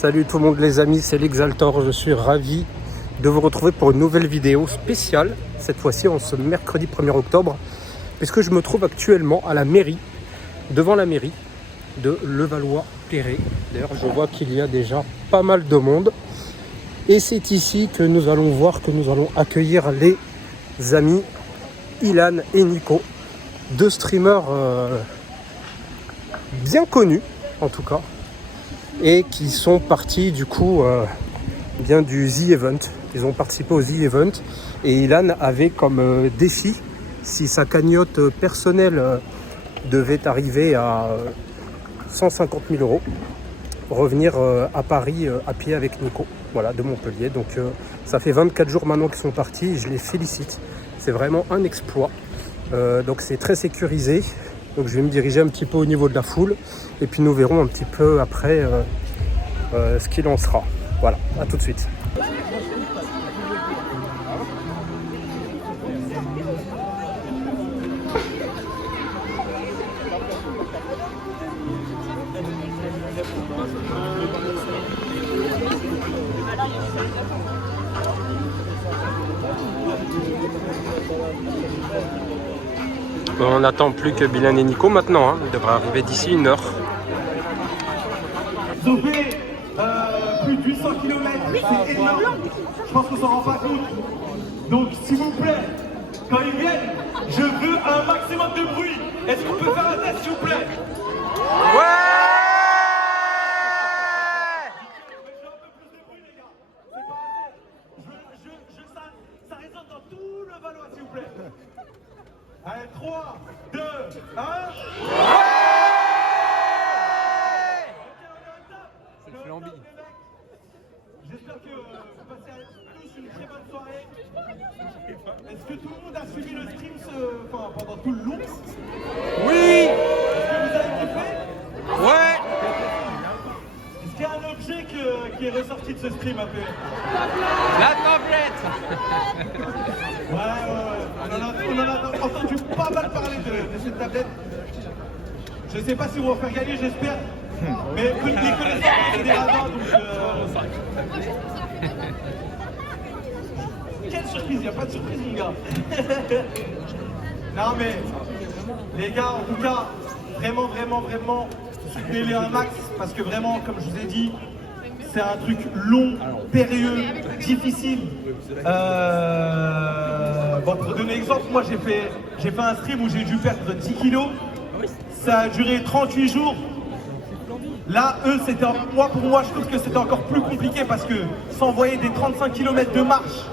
Salut tout le monde les amis, c'est l'Exaltor, je suis ravi de vous retrouver pour une nouvelle vidéo spéciale, cette fois-ci en ce mercredi 1er octobre, puisque je me trouve actuellement à la mairie, devant la mairie de Levallois-Perret. D'ailleurs je vois qu'il y a déjà pas mal de monde, et c'est ici que nous allons voir, que nous allons accueillir les amis Ilan et Nico, deux streamers bien connus en tout cas, et qui sont partis du coup bien du The Event. Ils ont participé au The Event et Ilan avait comme défi, si sa cagnotte personnelle devait arriver à 150 000 €, revenir à Paris à pied avec Nico, voilà, de Montpellier. Donc ça fait 24 jours maintenant qu'ils sont partis et je les félicite. C'est vraiment un exploit. Donc c'est très sécurisé. Donc je vais me diriger un petit peu au niveau de la foule et puis nous verrons un petit peu après ce qu'il en sera. Voilà, à tout de suite. On n'attend plus que Ilan et Nico maintenant, hein. Ils devraient arriver d'ici 1 heure. Ils ont fait plus de 800 km, c'est énorme. Je pense qu'on s'en rend pas compte. Donc s'il vous plaît, quand ils viennent, je veux un maximum de bruit. Est-ce qu'on peut faire un test s'il vous plaît? Ouais! Je veux un peu plus de bruit les gars. C'est pas assez. Je veux que ça résonne dans tout le Valois s'il vous plaît. Allez, 3, 2, 1. J'espère que vous passez tous une très bonne soirée. Est-ce que tout le monde a suivi le stream pendant tout le long? Oui! Est-ce que vous avez kiffé? Ouais! Est-ce qu'il y a un objet qui est ressorti de ce stream un peu? La tablette! Ouais. On en a entendu pas mal parler de cette tablette. Je sais pas si vous vont faire gagner, j'espère. Mais les connaisseurs, c'est des radars, donc... Quelle surprise, il n'y a pas de surprise mon gars. Non mais, les gars, en tout cas, vraiment, soutenez-les un max, parce que vraiment, comme je vous ai dit, c'est un truc long, périlleux, difficile. Bon, pour donner l'exemple, moi j'ai fait un stream où j'ai dû perdre 10 kilos. Ça a duré 38 jours. Là, eux, pour moi, je trouve que c'était encore plus compliqué parce que s'envoyer des 35 km de marche,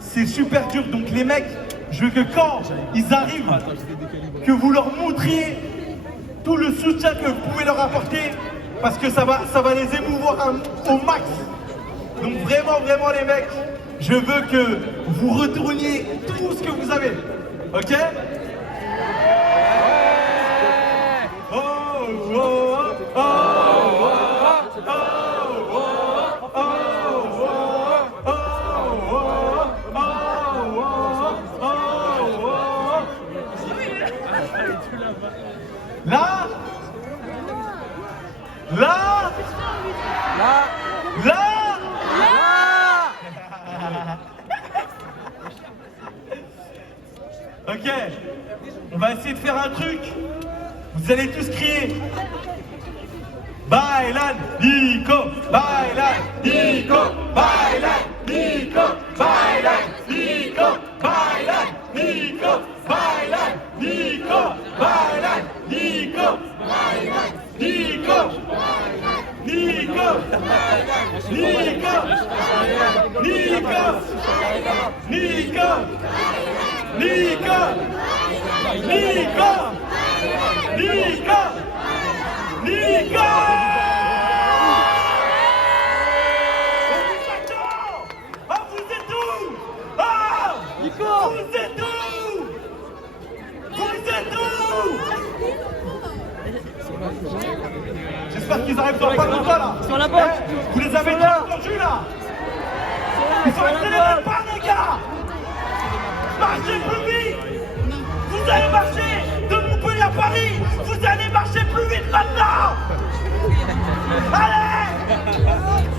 c'est super dur. Donc les mecs, je veux que quand ils arrivent, que vous leur montriez tout le soutien que vous pouvez leur apporter, parce que ça va les émouvoir au max. Donc vraiment les mecs, je veux que vous retourniez tout ce que vous avez. Ok? Ok, on va essayer de faire un truc. Vous allez tous crier Bailan, Nico, Bailan, Nico, Bailan, Nico, Bailan, Nico, Bailan, Nico, Bailan, Nico, Bailan, Nico, Bailan, Nico, Nico, Nico, Nico, Nico, Nico, Nico, Nico, Nico. Ah, vous êtes où? Ah, Nico, vous êtes où? Vous êtes où? J'espère qu'ils arrivent dans pas longtemps là. Sur la porte. Vous les avez pas entendus là? Ils sont restés les pas les gars. Marchez plus vite. Vous allez marcher de Montpellier à Paris. Vous allez marcher plus vite maintenant. Allez.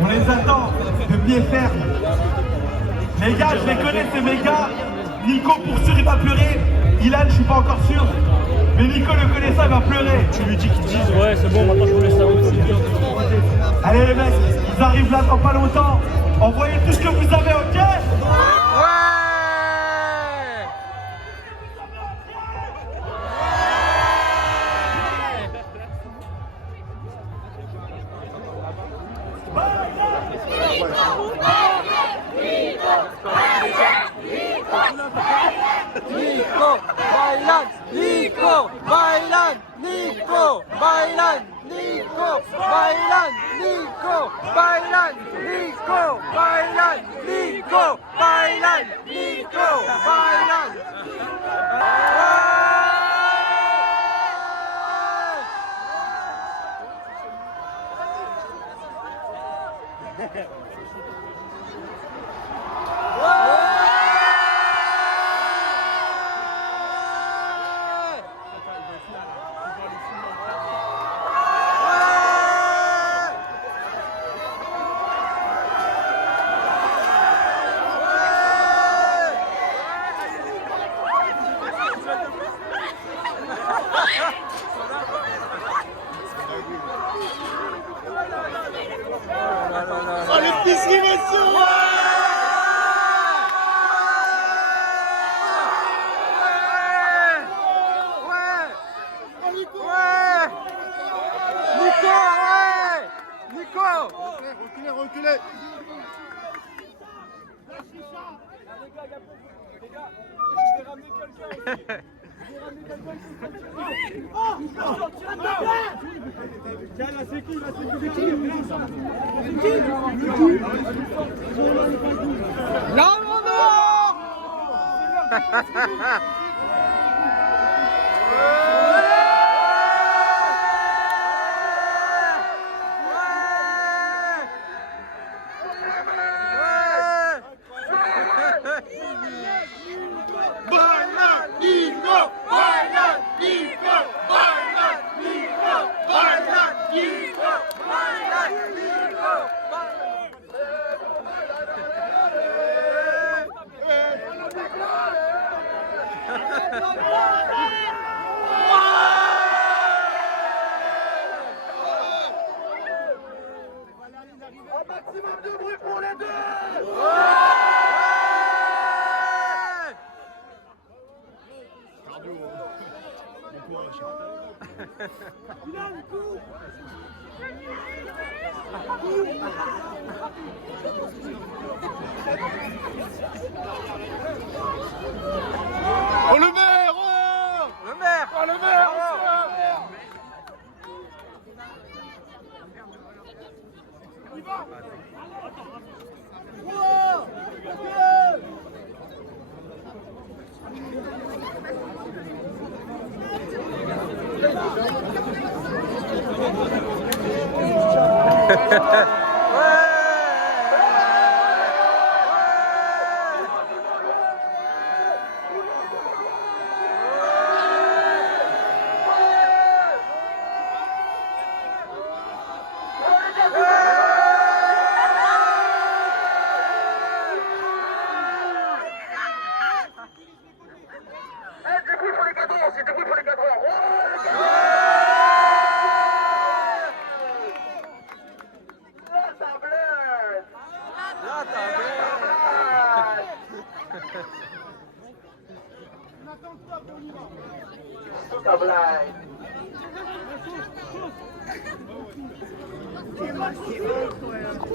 On les attend de pied ferme. Les gars, je les connais, ces méga. Nico, pour sûr, il va pleurer. Ilan, je suis pas encore sûr. Mais Nico le connaissant, il va pleurer. Tu lui dis qu'ils disent ouais c'est bon maintenant je vous laisse la route. Allez les mecs, ils arrivent là dans pas longtemps. Envoyez tout ce que vous avez, ok? Ouais. Nico, bailan, Nico, bailan, Nico, bailan, Nico, bailan, Nico, bailan, Nico, bailan, Nico, bailan, Nico, bailan. Oh, l'épicerie, messieurs! Reculez. Les gars, je vais ramener quelqu'un aussi. Tiens, là c'est qui? Non, non, non. Un maximum de bruit pour les deux! Cardio. Bon courage. Oh le maire! Oh Le maire. Oh le maire!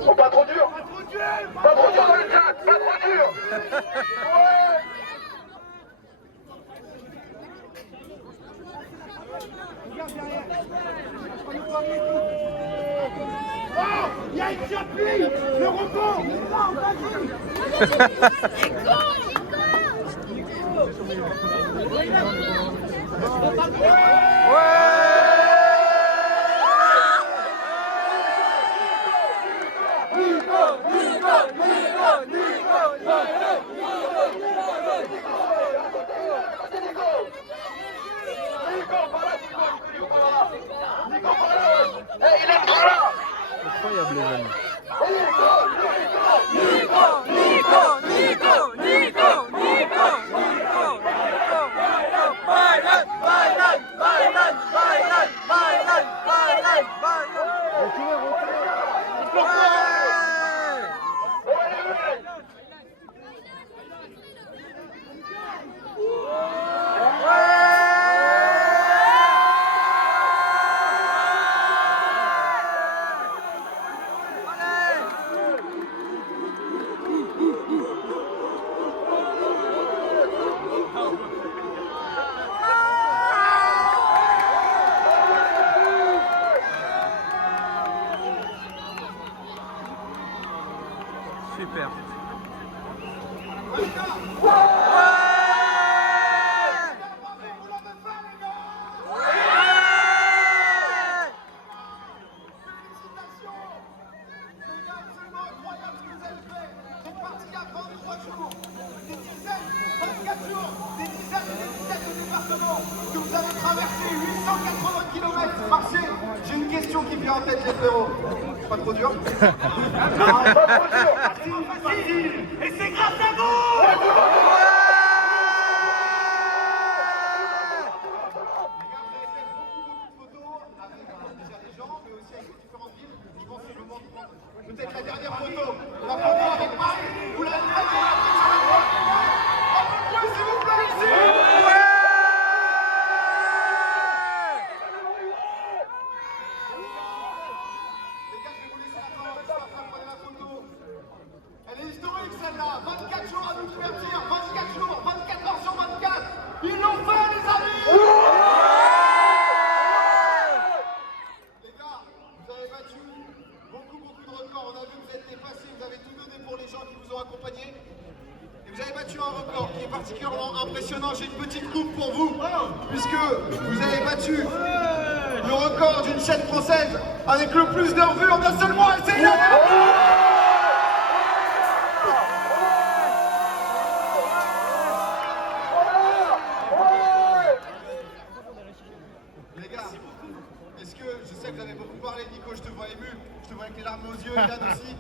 Oh, pas trop dur! Pas trop dur dans le chat! Pas trop dur! Ouais! Oh! Il y a une surprise! Le rebond! Non, Incroyable les jeunes. Super. Que vous avez traversé 880 km marché. J'ai une question qui me vient en tête, les frérots. Pas trop dur? Et c'est grâce à vous! Peut-être la dernière photo, la photo avec Paris, vous l'avez faite sur la droite, sur la droite. S'il vous plaît, ici. Les gars, je vais vous laisser la parole, juste après prenez la photo. Elle est historique celle-là, 24 jours à nous divertir, 24 jours, 24 heures sur 24. Ils l'ont fait les amis. Les gars, vous avez battu beaucoup de records, on a vu que vous êtes dépassés, vous avez tout donné pour les gens qui vous ont accompagnés. Et vous avez battu un record qui est particulièrement impressionnant. J'ai une petite coupe pour vous, puisque vous avez battu le record d'une chaîne française avec le plus d'heures vues en un seul mois. Et c'est les gars, est-ce que, je sais que vous avez beaucoup parlé, Nico, je te vois ému, je te vois avec les larmes aux yeux, Yann aussi.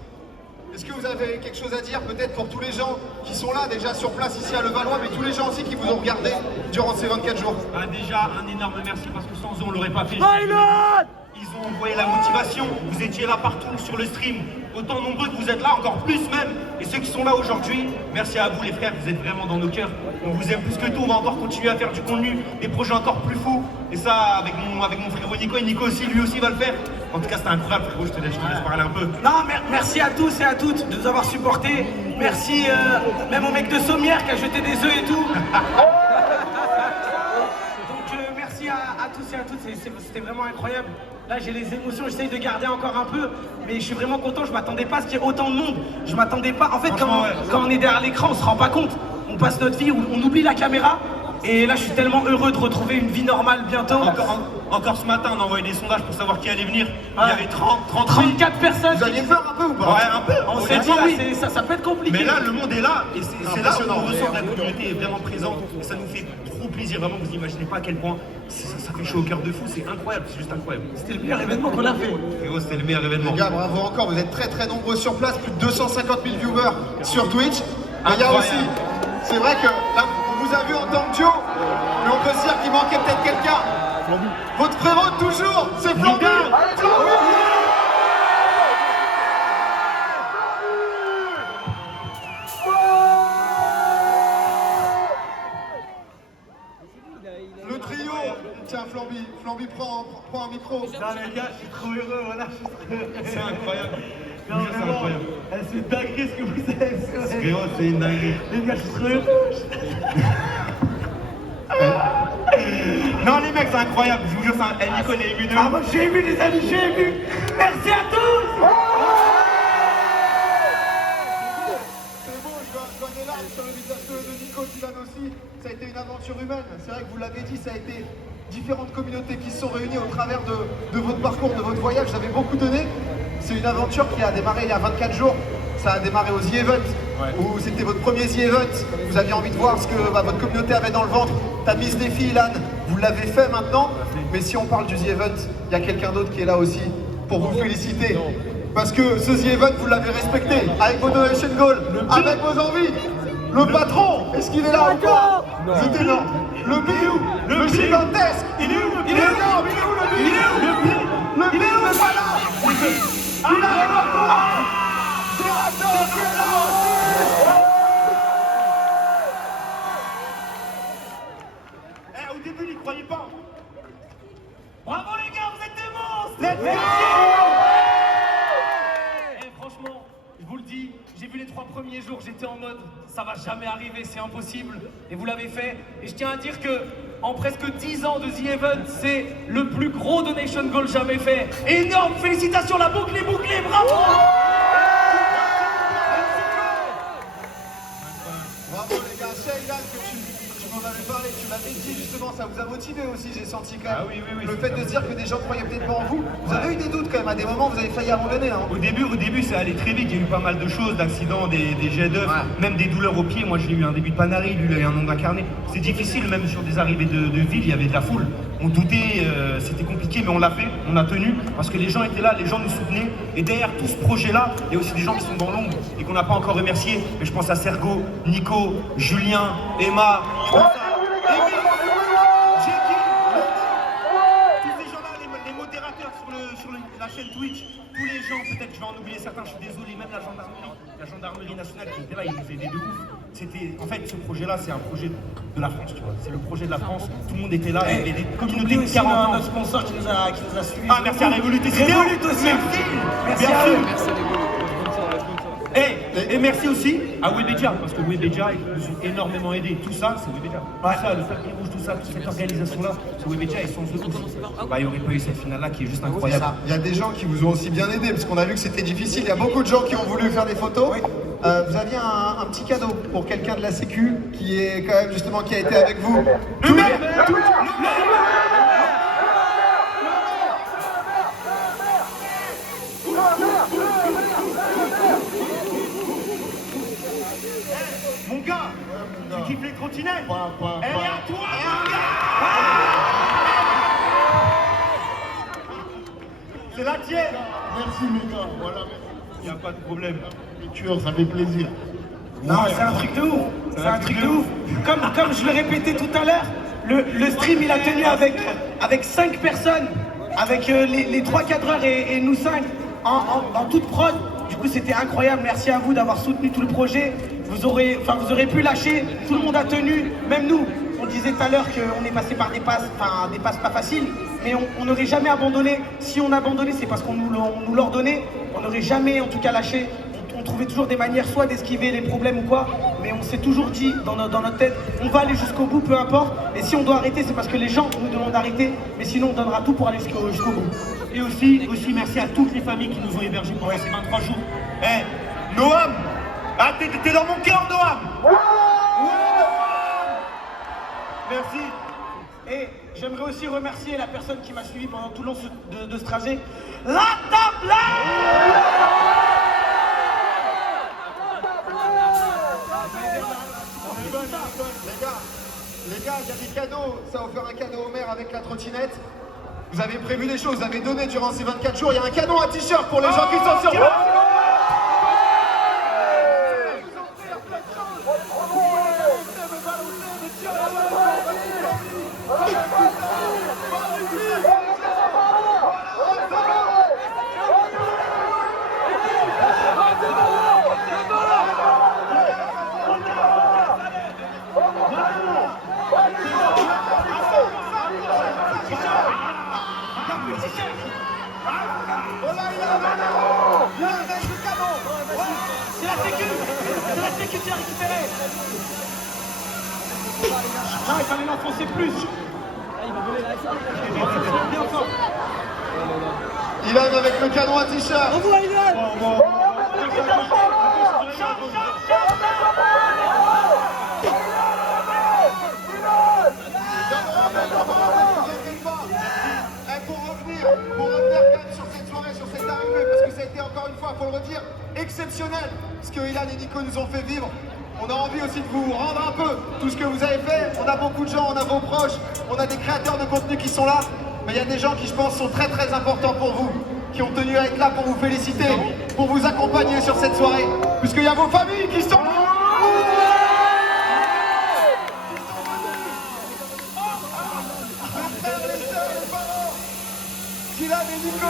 Est-ce que vous avez quelque chose à dire peut-être pour tous les gens qui sont là déjà sur place ici à Levallois, mais tous les gens aussi qui vous ont regardé durant ces 24 jours? Déjà, un énorme merci parce que sans eux, on l'aurait pas fait. Ils ont envoyé la motivation, vous étiez là partout sur le stream, autant nombreux que vous êtes là, encore plus même. Et ceux qui sont là aujourd'hui, merci à vous les frères, vous êtes vraiment dans nos cœurs. On vous aime plus que tout, on va encore continuer à faire du contenu, des projets encore plus fous. Et ça, avec mon frérot Nico, et Nico aussi, lui aussi va le faire. En tout cas, c'était incroyable frérot, je te laisse parler un peu. Non, merci à tous et à toutes de nous avoir supportés. Merci même au mec de Sommières qui a jeté des œufs et tout. Donc merci à tous et à toutes, c'était vraiment incroyable. Là j'ai les émotions, j'essaye de garder encore un peu, mais je suis vraiment content, je m'attendais pas à ce qu'il y ait autant de monde. Je m'attendais pas, en fait quand on est derrière l'écran on se rend pas compte. On passe notre vie, on oublie la caméra. Et là je suis tellement heureux de retrouver une vie normale bientôt. Encore ce matin on a envoyé des sondages pour savoir qui allait venir. Il y avait 34 personnes. Vous aviez peur un peu ou pas? Ouais, un peu. On s'est dit oui, ça peut être compliqué. Mais là le monde est là et c'est là où on ressent que la communauté est vraiment présente. Et ça nous fait trop plaisir, vraiment vous imaginez pas à quel point ça fait chaud au cœur de fou, c'est incroyable, c'est juste incroyable. C'était le meilleur événement qu'on a fait. Et c'était le meilleur événement. Les gars, bravo encore, vous êtes très nombreux sur place, plus de 250 000 viewers sur Twitch. Et il y a aussi, c'est vrai que là, on vous a vu en tant que duo, mais on peut se dire qu'il manquait peut-être quelqu'un. Votre frérot toujours, c'est Flamby. Le trio, tiens Flamby, prends un micro. Non les gars, je suis trop heureux, voilà, c'est incroyable. Non, c'est incroyable. C'est une dinguerie ce que vous êtes. Frérot, c'est une dinguerie. Les gars, je suis trop heureux. Non les mecs, c'est incroyable, je vous jure, c'est un... Nico, il est ému de... Ah moi j'ai ému les amis, j'ai ému. Merci à tous. C'est beau, je vois des larmes sur le visage de Nico, Dylan aussi. Ça a été une aventure humaine. C'est vrai que vous l'avez dit, ça a été différentes communautés qui se sont réunies au travers de votre parcours, de votre voyage. Vous avez beaucoup donné. C'est une aventure qui a démarré il y a 24 jours. Ça a démarré au The Event, où c'était votre premier The Event. Vous aviez envie de voir ce que votre communauté avait dans le ventre. T'as mis ce défi, Ilan. Vous l'avez fait maintenant. Mais si on parle du The Event, il y a quelqu'un d'autre qui est là aussi pour vous féliciter. Parce que ce The Event, vous l'avez respecté, avec vos donation goals, avec vos envies. Le patron, est-ce qu'il est là ou pas? C'est énorme. Le Bilou, le gigantesque. Il est où le Bilou? Il est énorme, il est où le Bilou? Le Bilou n'est pas là. Il arrive encore. C'est Raptor qui est là aussi. Au début, il croyait pas. Bravo les gars, vous êtes des monstres. Franchement, je vous le dis, j'ai vu les 3 premiers jours, j'étais en mode ça va jamais arriver, c'est impossible. Et vous l'avez fait. Et je tiens à dire que en presque 10 ans de The Event, c'est le plus gros donation goal jamais fait. Énorme, félicitations, la boucle est bouclée, bravo. Bravo les gars, Shaylan, que tu m'en avais parlé, tu m'avais dit justement, ça vous a motivé aussi, j'ai senti quand même. Le fait de se dire que des gens croyaient peut-être pas en vous. Vous avez eu des doutes quand même, à des moments vous avez failli abandonner. Hein. Au début, ça allait très vite. Il y a eu pas mal de choses, d'accidents, des jets d'œufs, même des douleurs aux pieds. Moi, j'ai eu un début de panari, lui, il a eu un ongle incarné. C'est difficile, même sur des arrivées de ville, il y avait de la foule. On doutait, c'était compliqué, mais on l'a fait, on a tenu, parce que les gens étaient là, les gens nous soutenaient. Et derrière tout ce projet-là, il y a aussi des gens qui sont dans l'ombre et qu'on n'a pas encore remerciés. Mais je pense à Sergo, Nico, Julien, Emma, je pense à Emile, Jackie, tous ces gens-là, les modérateurs sur la chaîne Twitch, tous les gens, peut-être je vais en oublier certains, je suis désolé, même la gendarmerie nationale qui était là, ils nous aidaient de ouf. C'était, en fait, ce projet-là, c'est un projet de la France, tu vois. C'est le projet de la France. Tout le monde était là, il y avait des communautés de 40 ans. Notre sponsor qui nous a suivis. Ah, merci à Revolut. Revolut aussi. Merci à eux. Et merci aussi à Webedia, parce que Webedia, ils nous ont énormément aidés. Tout ça, c'est Webedia. Tout ça, le tapis rouge, tout ça, toute cette organisation-là, c'est Webedia. Et sans eux, il n'y aurait pas eu cette finale-là qui est juste incroyable. Il y a des gens qui vous ont aussi bien aidé, parce qu'on a vu que c'était difficile. Il y a beaucoup de gens qui ont voulu faire des photos. Vous aviez un petit cadeau pour quelqu'un de la Sécu qui est quand même justement qui a été avec vous. Mon gars, tu kiffes les trottinettes? Elle est à toi, mon gars! C'est la tienne! Merci mes gars, voilà. Il n'y a pas de problème. Ça fait plaisir. Non, c'est un truc de ouf. C'est un truc de ouf. Comme je le répétais tout à l'heure, le stream il a tenu avec 5 personnes, avec les 3 cadreurs et nous 5 en toute prod. Du coup c'était incroyable. Merci à vous d'avoir soutenu tout le projet. Vous aurez pu lâcher. Tout le monde a tenu. Même nous. On disait tout à l'heure qu'on est passé par des passes pas faciles, mais on n'aurait jamais abandonné. Si on abandonnait, c'est parce qu'on nous l'ordonnait. On n'aurait jamais, en tout cas, lâché. On trouvait toujours des manières, soit d'esquiver les problèmes ou quoi, mais on s'est toujours dit dans notre tête, on va aller jusqu'au bout, peu importe. Et si on doit arrêter, c'est parce que les gens nous demandent d'arrêter, mais sinon on donnera tout pour aller jusqu'au bout. Et aussi merci à toutes les familles qui nous ont hébergés pendant ces 23 jours. Noam! Ah, t'es dans mon cœur, Noam! Merci. Et j'aimerais aussi remercier la personne qui m'a suivi pendant tout le long de ce trajet. La table! Les gars, il y a des cadeaux. Ça a offert un cadeau au maire avec la trottinette. Vous avez prévu des choses, vous avez donné durant ces 24 jours. Il y a un cadeau, un t-shirt pour les gens qui sont sur place. C'est la sécu qui a récupéré. Non, il fallait l'enfoncer plus. Il arrive avec le canon à t-shirt. On voit Ilan. Pour revenir quand même sur cette soirée, sur cette arrivée, parce que ça a été encore une fois, faut le redire, exceptionnel, ce que Ilan et Nico nous ont fait vivre. On a envie aussi de vous rendre un peu tout ce que vous avez fait. On a beaucoup de gens, on a vos proches, on a des créateurs de contenu qui sont là, mais il y a des gens qui, je pense, sont très très importants pour vous. qui ont tenu à être là pour vous féliciter, pour vous accompagner sur cette soirée, puisqu'il y a vos familles qui sont... Dylan et Nico.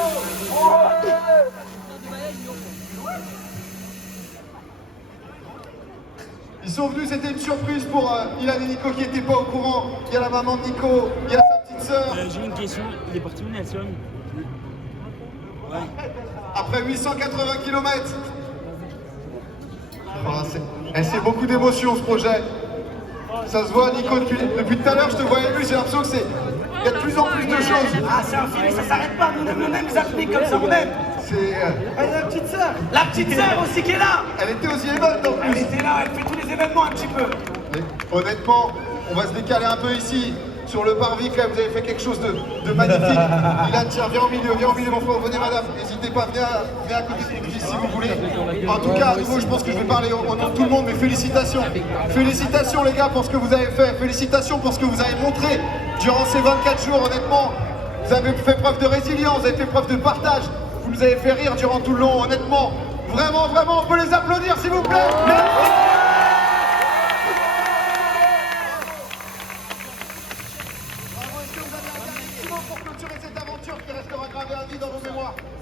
Ils sont venus, c'était une surprise pour Dylan et Nico qui n'étaient pas au courant. Il y a la maman de Nico, il y a sa petite sœur. J'ai une question, il est parti où Nelson? Ouais. Après 880 km. C'est beaucoup d'émotions ce projet. Ça se voit Nico, depuis tout à l'heure je te voyais plus, j'ai l'impression que c'est... Il y a de plus en plus de choses. Ah, c'est un film, ça s'arrête pas, nous aime zapper comme ça, on aime. C'est... La petite sœur. La petite sœur aussi qui est là. Elle était aux Event en Elle plus. était là, elle fait tous les événements un petit peu. Mais honnêtement, on va se décaler un peu ici. Sur le parvis, quand même, vous avez fait quelque chose de magnifique. Ilan, tiens, viens au milieu, mon frère. Venez, madame. N'hésitez pas, venez à côté de l'édifice si vous voulez. En tout cas, à nouveau, je pense que je vais parler au nom de tout le monde, mais félicitations. Félicitations, les gars, pour ce que vous avez fait. Félicitations pour ce que vous avez montré durant ces 24 jours. Honnêtement, vous avez fait preuve de résilience, vous avez fait preuve de partage. Vous nous avez fait rire durant tout le long. Honnêtement, vraiment, on peut les applaudir, s'il vous plaît. Merci.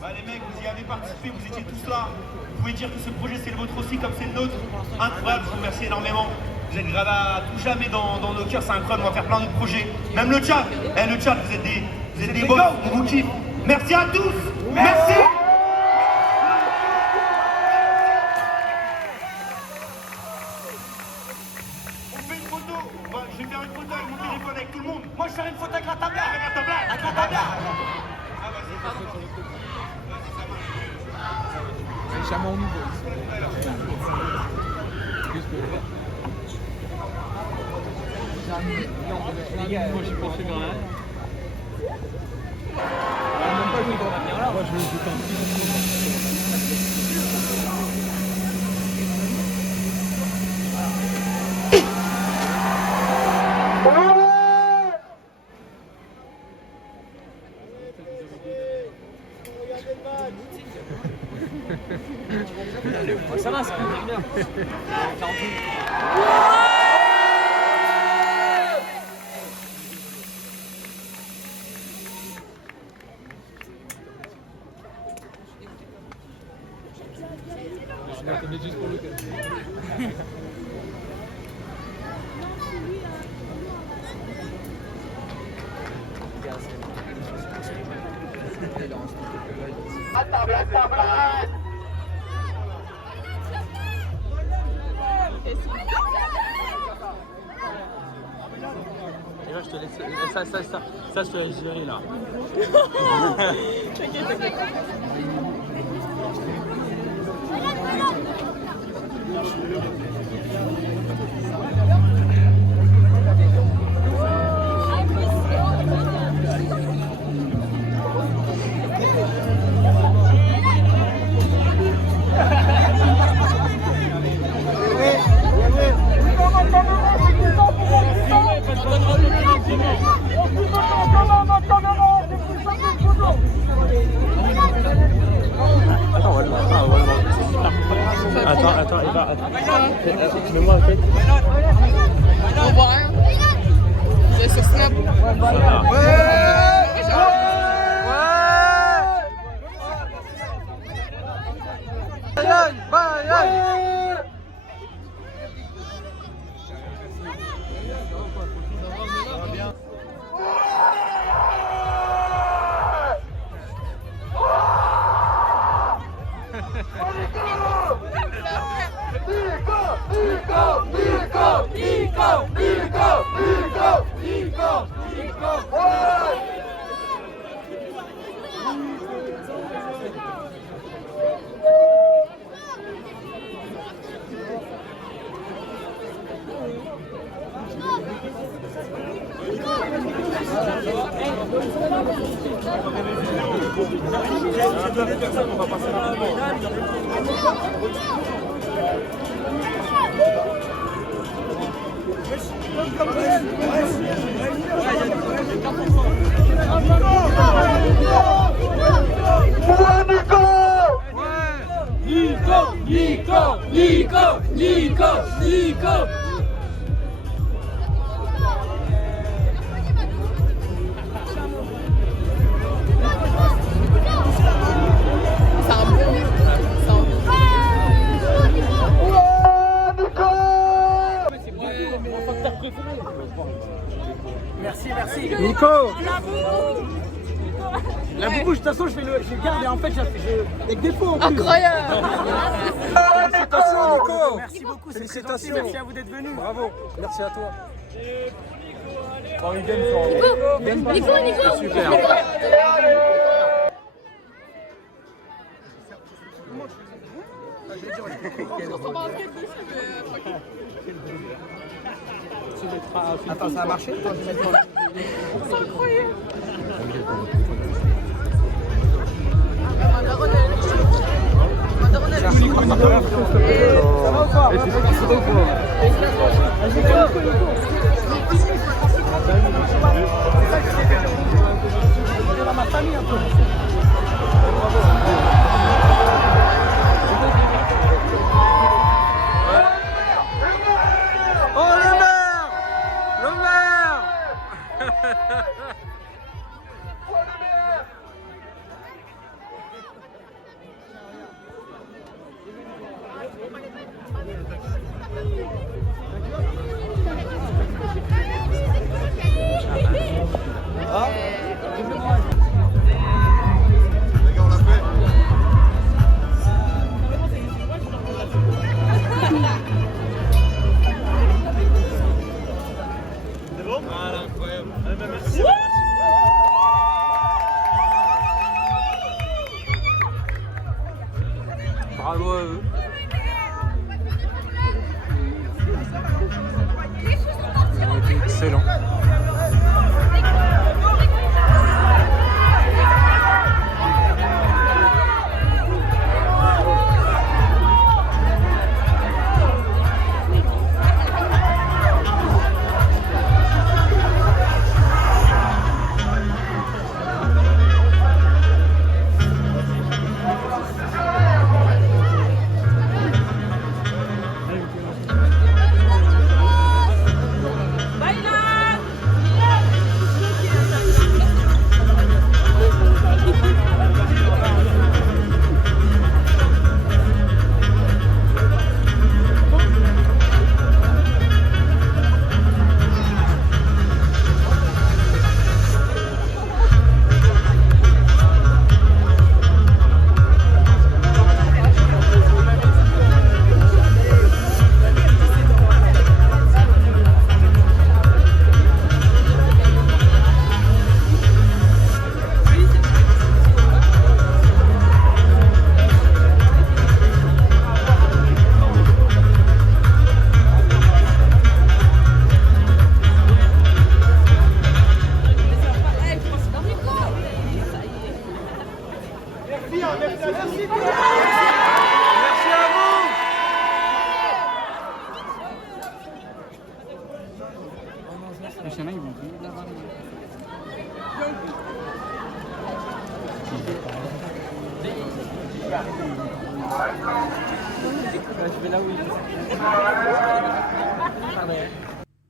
Bah les mecs, vous y avez participé, vous étiez tous là. Vous pouvez dire que ce projet c'est le vôtre aussi comme c'est le nôtre. Incroyable, je vous remercie énormément. Vous êtes gravés à tout jamais dans nos cœurs, c'est incroyable, on va faire plein d'autres projets. Même le chat, le chat, vous êtes des boss, on vous kiffe. Merci à tous. Merci. On fait une photo. Je vais faire une photo avec mon téléphone avec tout le monde. Moi, je ferai une photo avec la tabla. Avec la tabla. Ça va, c'est une heure. Et là, je te laisse. Ça, je te laisse gérer là. Attends, Eva, mets-moi la tête. Au revoir. Vous avez sur Snap. Ouais. C'est un bon. C'est un Nico. La boubou, de toute façon, je vais le garder. En fait, avec des faux en plus. incroyable. Félicitations Nico. Merci beaucoup, c'est très gentil. Félicitations. Merci à vous d'être venus. Bravo. Merci à toi. Nico. Super. Attends, ça a marché? Attends, je vais mettre C'est incroyable. Oh le maire. Le maire. Bravo à eux. Ils ont été excellents.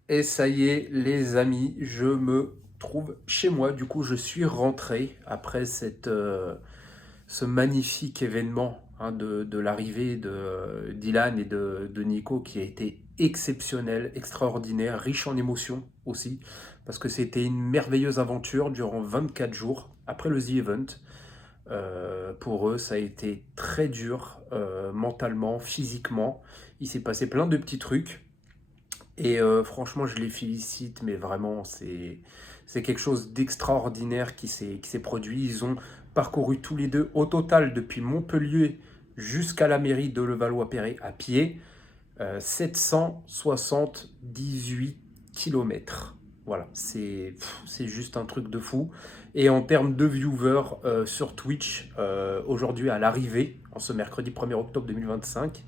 Et ça y est les amis, je me trouve chez moi. Du coup je suis rentré après ce magnifique événement de l'arrivée de Dylan et de Nico, qui a été exceptionnel, extraordinaire, riche en émotions aussi, parce que c'était une merveilleuse aventure durant 24 jours après le The Event. Pour eux ça a été très dur mentalement, physiquement. Il s'est passé plein de petits trucs et franchement je les félicite, mais vraiment c'est quelque chose d'extraordinaire qui s'est produit. Ils ont parcouru tous les deux au total depuis Montpellier jusqu'à la mairie de Levallois-Perret à pied 778 km. Voilà, c'est juste un truc de fou. Et en termes de viewers sur Twitch, aujourd'hui à l'arrivée, en ce mercredi 1er octobre 2025,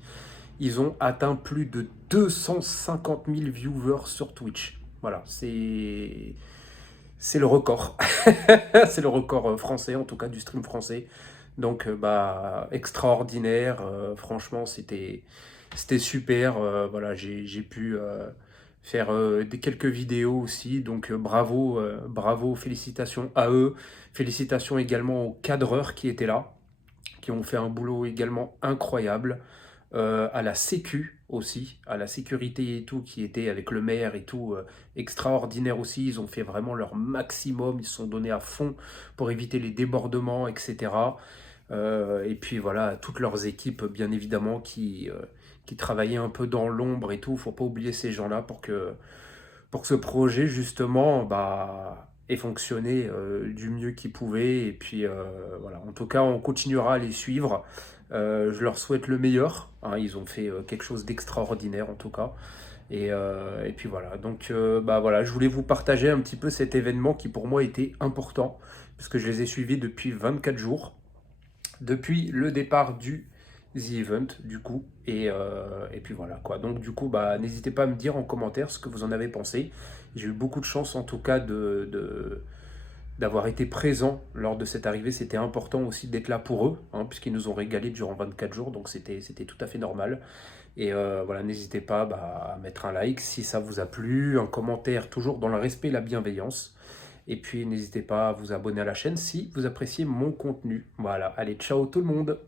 ils ont atteint plus de 250 000 viewers sur Twitch. Voilà, c'est le record. C'est le record français, en tout cas du stream français. Donc bah extraordinaire, franchement c'était super, voilà j'ai pu faire quelques vidéos aussi, donc bravo, bravo, félicitations à eux, félicitations également aux cadreurs qui étaient là, qui ont fait un boulot également incroyable, à la sécu aussi, à la sécurité et tout, qui était avec le maire et tout, extraordinaire aussi, ils ont fait vraiment leur maximum, ils se sont donnés à fond pour éviter les débordements, etc. Et puis voilà, toutes leurs équipes, bien évidemment, qui travaillaient un peu dans l'ombre et tout. Faut pas oublier ces gens-là pour que ce projet, justement, bah, ait fonctionné du mieux qu'il pouvait. Et puis voilà, en tout cas, on continuera à les suivre. Je leur souhaite le meilleur, hein. Ils ont fait quelque chose d'extraordinaire, en tout cas. Et puis voilà, donc bah voilà, je voulais vous partager un petit peu cet événement qui pour moi était important, parce que je les ai suivis depuis 24 jours. Depuis le départ du The Event, du coup, et puis voilà quoi. Donc du coup, bah n'hésitez pas à me dire en commentaire ce que vous en avez pensé. J'ai eu beaucoup de chance en tout cas d'avoir été présent lors de cette arrivée. C'était important aussi d'être là pour eux, hein, puisqu'ils nous ont régalé durant 24 jours, donc c'était tout à fait normal. Et voilà, n'hésitez pas à mettre un like si ça vous a plu, un commentaire, toujours dans le respect et la bienveillance. Et puis n'hésitez pas à vous abonner à la chaîne si vous appréciez mon contenu. Voilà, allez, ciao tout le monde!